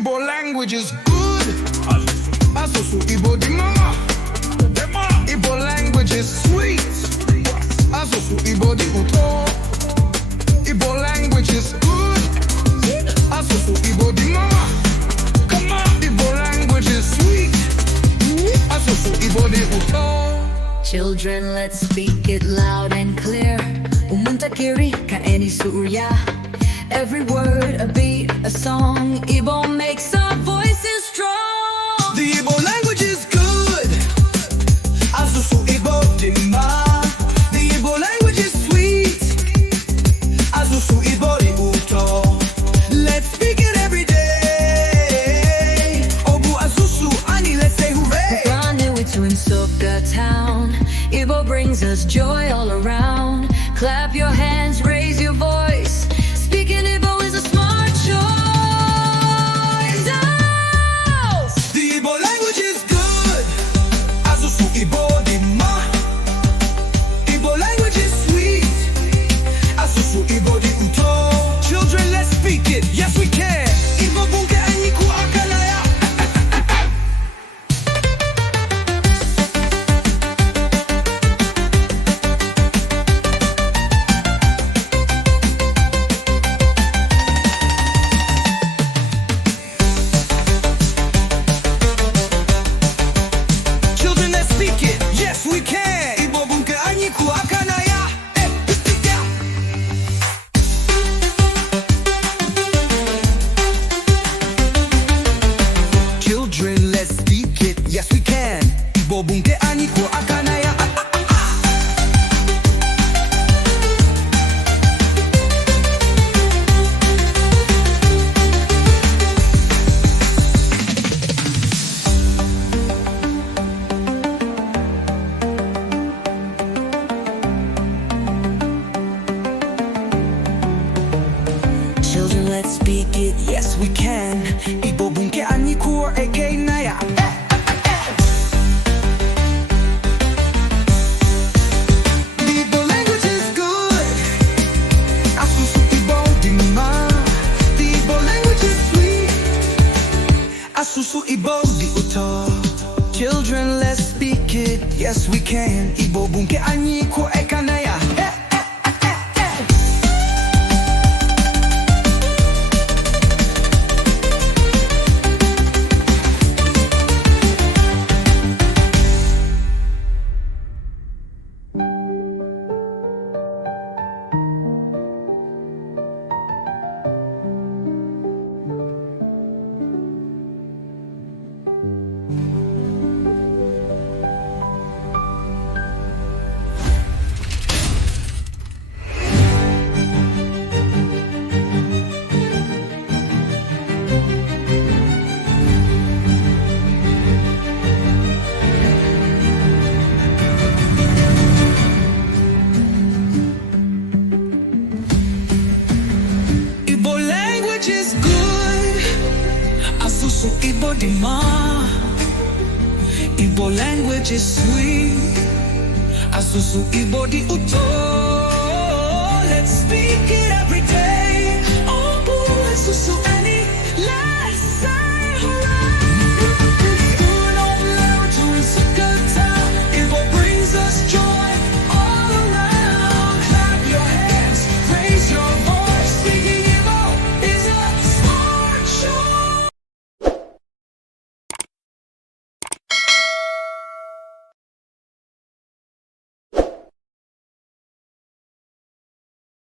Igbo language is good. Asụsụ Igbo dị mma. Igbo language is sweet. Asụsụ Igbo dị ụtọ. Igbo language is good. Asụsụ Igbo dị mma. Come on. Igbo language is sweet. Asụsụ Igbo dị ụtọ. Children, let's speak it loud and clear. Umuntakiri ka any surya. Every word a beat, a song. Igbo makes our voices strong. The Igbo language is good. Asụsụ Igbo dị mma. The Igbo language is sweet. Asụsụ Igbo dị ụtọ. Let's speak it every day. Obu asụsụ anyị, let's say hooray. Running with you in Soka town. Igbo brings us joy all around. Clap your hands, raise your voice. Speaking Igbo is a smart choice. Oh! The Igbo language is good. Asụsụ Igbo dị mma. Igbo language is sweet. Asụsụ Igbo dị ụtọ. Children, let's speak it. Yes, we can. Igbo bụ nke anyị kwụ aka na ya. Children, let's speak it. Yes, we can. Igbo bụ nke anyị kwụ aka na ya. Children, let's speak it. Yes, we can. Igbo bụ nke anyị kwụ aka na ya. Children, let's speak it. Yes, we can. Igbo bụ nke anyị kwụ aka na ya. The Igbo language is good. Asụsụ Igbo dị mma. The Igbo language is sweet. Asụsụ Igbo dị ụtọ. Children, let's speak it. Yes, we can. Igbo bụ nke anyị kwụ aka na ya. Igbo language is good. Asụsụ Igbo dị mma. Igbo language is sweet. Asụsụ Igbo dị ụtọ. Let's speak it.